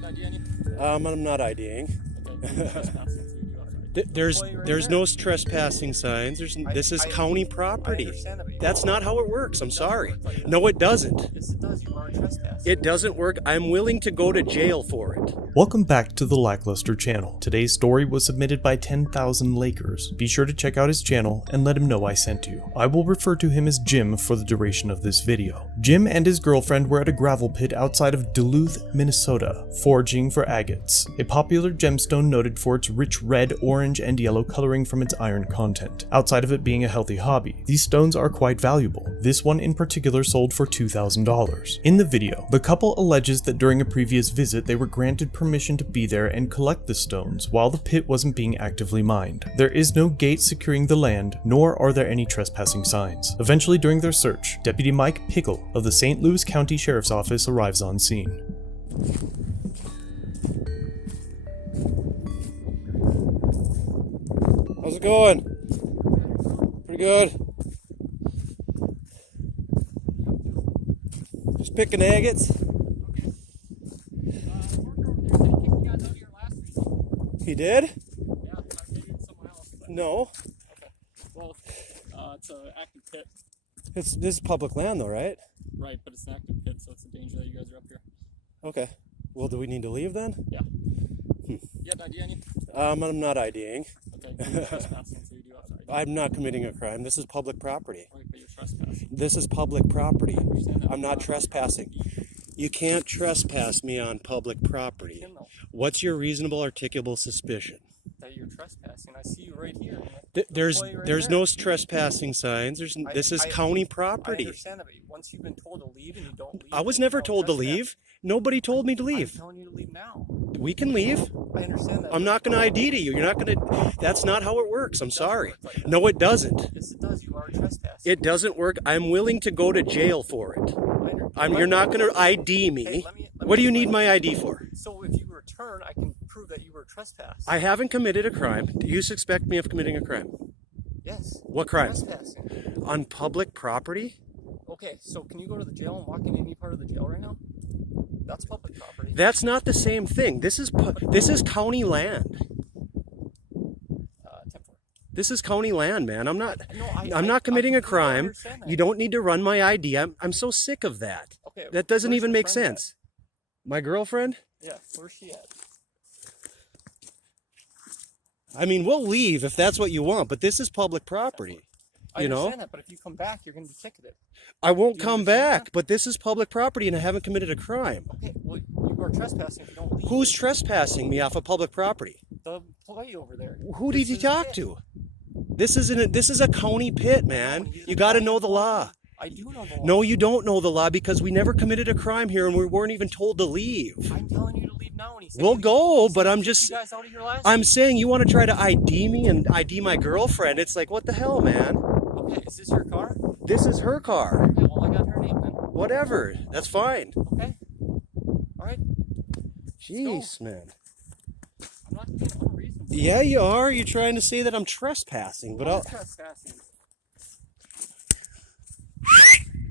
got an ID on you? I'm not IDing. Okay. There's no trespassing signs. This is county property. That's not how it works. I'm sorry. No, it doesn't. Yes, it does. You are trespassing. It doesn't work. I'm willing to go to jail for it. Welcome back to the Lackluster channel. Today's story was submitted by 10,000 Lakers. Be sure to check out his channel and let him know I sent you. I will refer to him as Jim for the duration of this video. Jim and his girlfriend were at a gravel pit outside of Duluth, Minnesota, foraging for agates, a popular gemstone noted for its rich red, orange, and yellow coloring from its iron content. Outside of it being a healthy hobby, these stones are quite valuable. This one in particular sold for $2,000. In the video, the couple alleges that during a previous visit they were granted permission to be there and collect the stones while the pit wasn't being actively mined. There is no gate securing the land, nor are there any trespassing signs. Eventually, during their search, Deputy Mike Pickle of the St. Louis County Sheriff's Office arrives on scene. How's it going? Pretty good. Just picking agates. He did? Yeah, I figured someone else. No. Okay. Well, it's an active pit. This is public land though, right? Right, but it's an active pit, so it's a danger that you guys are up here. Okay. Well, do we need to leave then? Yeah. You got an ID on you? I'm not IDing. Okay. You're trespassing, so you do have to ID. I'm not committing a crime. This is public property. Okay, but you're trespassing. This is public property. I understand that. I'm not trespassing. You can't trespass me on public property. You know What's your reasonable articulable suspicion? that you're trespassing. I see you right here. There's Employee right there's there. no trespassing signs. This is county I property. understand that, but once you've been told to leave and you don't leave. I was then you never don't told to trespass. leave. Nobody told me to I'm leave. telling you to leave now. We can leave. I understand that. I'm not going to ID to you. You're not going to. That's not how it works. I'm sorry. work like that. No, it doesn't. Yes, it does. You are trespassing. It doesn't work. I'm willing to go to jail for it. You're not going to ID me. Hey, let me What do you need explain. my ID for? So if you return, I can prove that you were trespassing. I haven't committed a crime. Do you suspect me of committing a crime? Yes. What crime? Trespassing. On public property? Okay, so can you go to the jail and walk in any part of the jail right now? That's public property. That's not the same thing. This is county land. Temporary. This is county land, man. I'm not I committing a completely crime. understand that. You don't need to run my ID. I'm so sick of that. Okay, That doesn't where's even your make friend at? sense. My girlfriend? Yeah, where's she at? I mean, we'll leave if that's what you want, but this is public property. I You know? understand that, but if you come back, you're going to be ticketed. I won't Do you come understand back, but this is public property and I haven't committed a crime. Okay, well, you are trespassing if you don't leave. Who's trespassing me off of public property? The employee over there? Who did This you is talk it. to? This is a county pit, man. You got to know the law. I do know the law. No, you don't know the law because we never committed a crime here and we weren't even told to leave. I'm telling you to leave now. And he said We'll he- go, he said but he I'm kicked just- You guys out of here last I'm saying you want to try to ID me and ID my girlfriend. It's like, what the hell, man? Okay, is this your car? This is her car. Okay, well, I got her name then. Whatever. That's fine. Okay. All right. Jeez, man. I'm not being unreasonable. Yeah, you are. You're trying to say that I'm trespassing, but What is trespassing?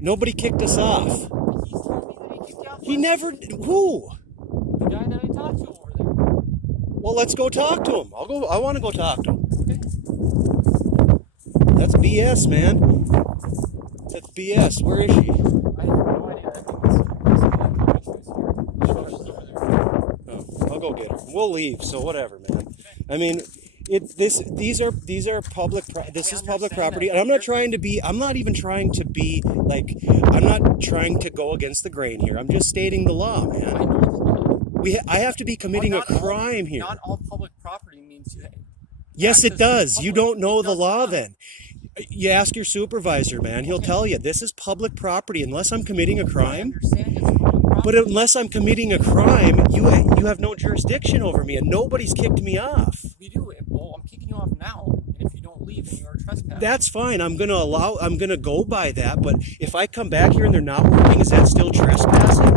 nobody kicked us off. He's telling me that he kicked you out. He never. Who? The guy that I talked to over there. Well, let's go talk to him. I want to go talk to him. Okay. That's BS, man. That's BS. Where is she? I have no idea. I think it's here. She's over there. Oh, I'll go get her. We'll leave. So whatever, man. I mean, these are public. This is public understand property, that, and I'm but not trying to be. I'm not even trying to be like. I'm not trying to go against the grain here. I'm just stating the law, I man. know the law. I have to be committing a Not all- crime here. Not all public property means you. Yes, it access to the does. You public. don't know It the does law not. then. You ask your supervisor, man. He'll tell you this is public property unless I'm committing a I crime. understand it's public property. But unless I'm committing a crime, you have no jurisdiction over me, and nobody's kicked me off. We do it. Well, I'm kicking you off now, and if you don't leave, then you are trespassing. That's fine. I'm gonna go by that. But if I come back here and they're not working, is that still trespassing?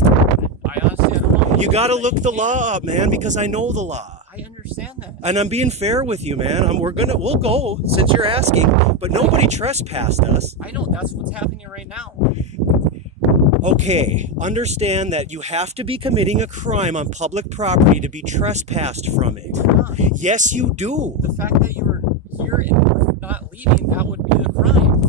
I honestly, I don't know. You gotta look the law up, man, because I know the law. I understand that. And I'm being fair with you, man. We'll go since you're asking. But nobody trespassed us. I know that's what's happening right now. Okay, understand that you have to be committing a crime on public property to be trespassed from it. Yes, you do. The fact that you were here and you're not leaving, that would be the crime.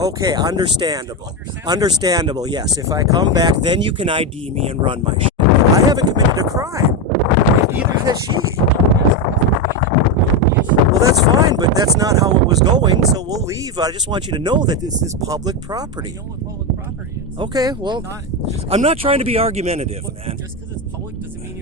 Okay, understandable. Understandable, yes. If I come back, then you can ID me and run my shit. I haven't committed a crime. Neither has she. Well, that's fine, but that's not how it was going, so we'll leave. I just want you to know that this is public property. I know what public property is. Okay, well, I'm not trying to be argumentative, man. Just because it's public doesn't mean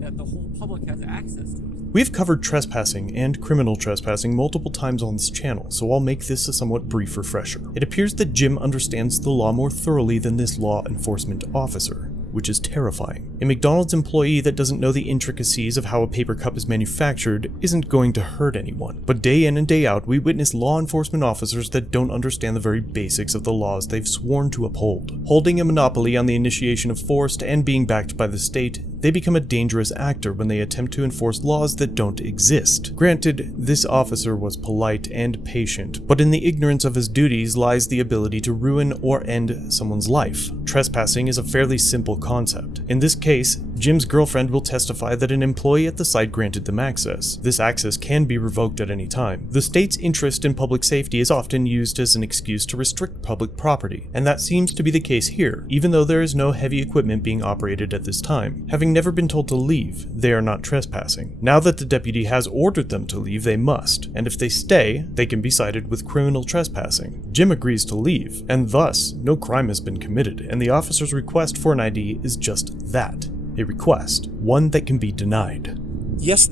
that the whole public has access to it. We've covered trespassing and criminal trespassing multiple times on this channel, so I'll make this a somewhat brief refresher. It appears that Jim understands the law more thoroughly than this law enforcement officer, which is terrifying. A McDonald's employee that doesn't know the intricacies of how a paper cup is manufactured isn't going to hurt anyone. But day in and day out, we witness law enforcement officers that don't understand the very basics of the laws they've sworn to uphold. Holding a monopoly on the initiation of force and being backed by the state, they become a dangerous actor when they attempt to enforce laws that don't exist. Granted, this officer was polite and patient, but in the ignorance of his duties lies the ability to ruin or end someone's life. Trespassing is a fairly simple concept. In this case, Jim's girlfriend will testify that an employee at the site granted them access. This access can be revoked at any time. The state's interest in public safety is often used as an excuse to restrict public property, and that seems to be the case here, even though there is no heavy equipment being operated at this time. Having never been told to leave, they are not trespassing. Now that the deputy has ordered them to leave, they must, and if they stay, they can be cited with criminal trespassing. Jim agrees to leave, and thus, no crime has been committed, and the officer's request for an ID is just that. A request, one that can be denied. Yes,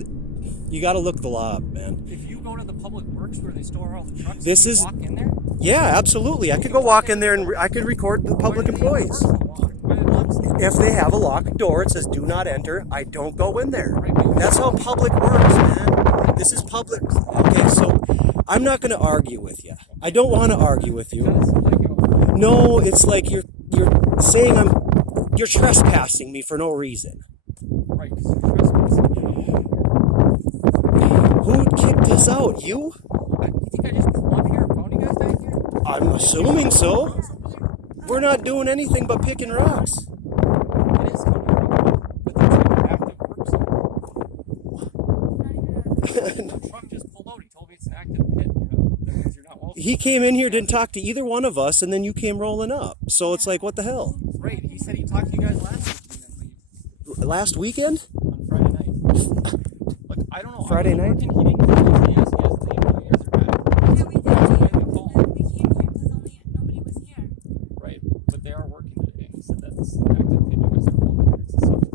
you gotta look the law up, man. If you go to the public works where they store all the trucks, This is- walk in there. Yeah, absolutely. I could go walk in there and I could record the public employees. If they have a locked door, it says do not enter, I don't go in there. That's how public works, man. This is public. Okay, so I'm not gonna argue with you. I don't want to argue with you. No, it's like you're saying you're trespassing me for no reason. Right, 'cause you're trespassing. Who kicked us out? You? You think I just pulled up here and found you guys back here? I'm assuming so. We're not doing anything but picking rocks. It is coming up, but there's like an active work zone. The truck just pulled out. He told me it's an active pit. That means you're not welcome. He came in here, didn't talk to either one of us, and then you came rolling up. So it's like, what the hell? Right, he said he talked to you guys last week and then leave. Last weekend? On Friday night. Look, I don't know. Friday night? He didn't come in and ask you guys to leave while you guys are back. Yeah, we did. We came here because nobody was here. Right, but they are working today. And he said that's an active pit. You guys are welcome here. It's a subject.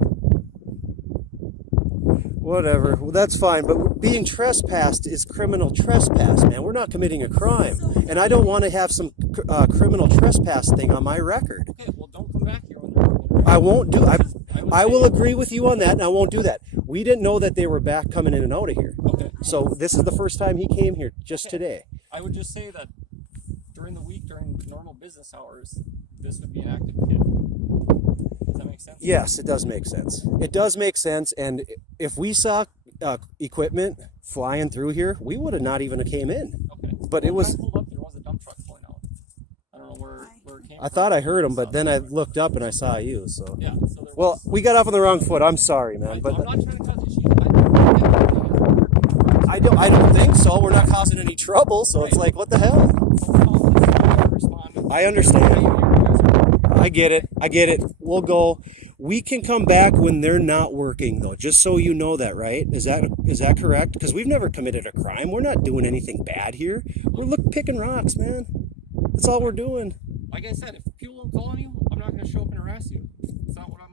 Whatever. Well, that's fine. But being trespassed is criminal trespass, man. We're not committing a crime. And I don't want to have some criminal trespass thing on my record. Okay, well, don't come back here when they're working. I won't do. I will agree with you on that, and I won't do that. We didn't know that they were back coming in and out of here. Okay. So this is the first time he came here, just today. I would just say that during the week, during normal business hours, this would be an active pit. Does that make sense? Yes, it does make sense. It does make sense, and if we saw equipment flying through here, we would have not even came in. Okay. But it was. Pulled up, there was a dump truck pulling out. I don't know where it came from. I thought I heard him, but then I looked up and I saw you. So. Yeah. So there Well, was, we got off on the wrong foot. I'm sorry, man. I'm But not trying to cause issues. I don't think so. We're not causing any trouble, so it's like, what the hell? I understand. I get it. We'll go. We can come back when they're not working, though. Just so you know that, right? Is that correct? Because we've never committed a crime. We're not doing anything bad here. We're picking rocks, man. That's all we're doing. Like I said, if people don't call on you, I'm not going to show up and harass you. That's not what I'm.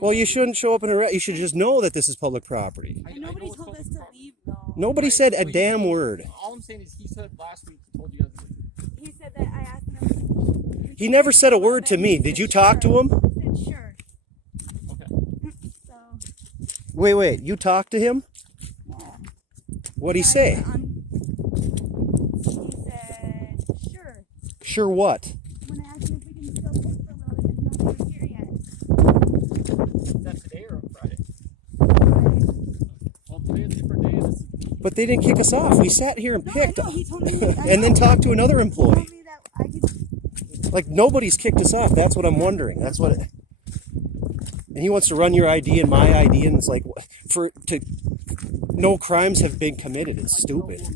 Well, you shouldn't show up in a. You should just know that this is public property. And nobody told us to leave, though. Nobody said a damn word. All I'm saying is he said last week he told you guys to leave. He said that I asked him. He never said a word to me. Did you talk to him? He said sure. Okay. So. Wait. You talked to him? What'd he say? He said sure. Sure what? When I asked him if we can still pick for a little bit because nobody was here yet. Is that today or Friday? Okay. Well, today is a different day. But they didn't kick us off. We sat here and No, picked I know. He told me and then talked to another He employee. told me that I could Like, nobody's kicked us off. That's what I'm wondering. That's what it... And he wants to run your ID and my ID, and it's like, no crimes have been committed. It's stupid.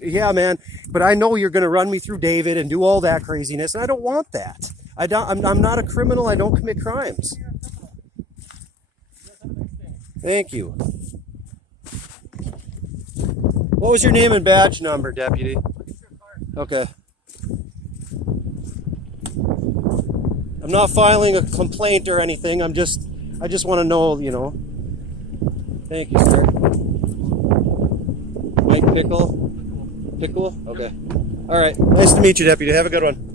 Yeah, man. But I know you're going to run me through David and do all that craziness, and I don't want that. I'm not a criminal. I don't commit crimes. Thank you. What was your name and badge number, deputy? Okay. I'm not filing a complaint or anything. I just want to know, you know. Thank you, sir. Mike Pickle? Okay. All right. Nice to meet you, deputy. Have a good one.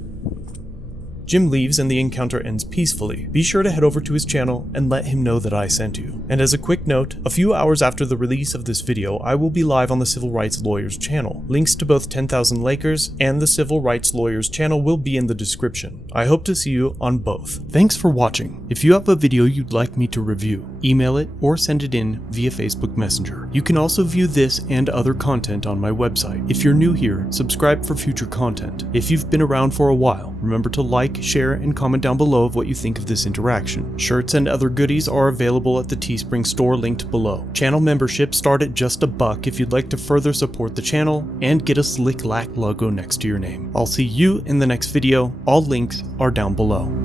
Jim leaves and the encounter ends peacefully. Be sure to head over to his channel and let him know that I sent you. And as a quick note, a few hours after the release of this video, I will be live on the Civil Rights Lawyers channel. Links to both 10,000 Lakers and the Civil Rights Lawyers channel will be in the description. I hope to see you on both. Thanks for watching. If you have a video you'd like me to review, email it or send it in via Facebook Messenger. You can also view this and other content on my website. If you're new here, subscribe for future content. If you've been around for a while, remember to like, share, and comment down below of what you think of this interaction. Shirts and other goodies are available at the Teespring store linked below. Channel memberships start at just $1 if you'd like to further support the channel and get a slick lack logo next to your name. I'll see you in the next video. All links are down below.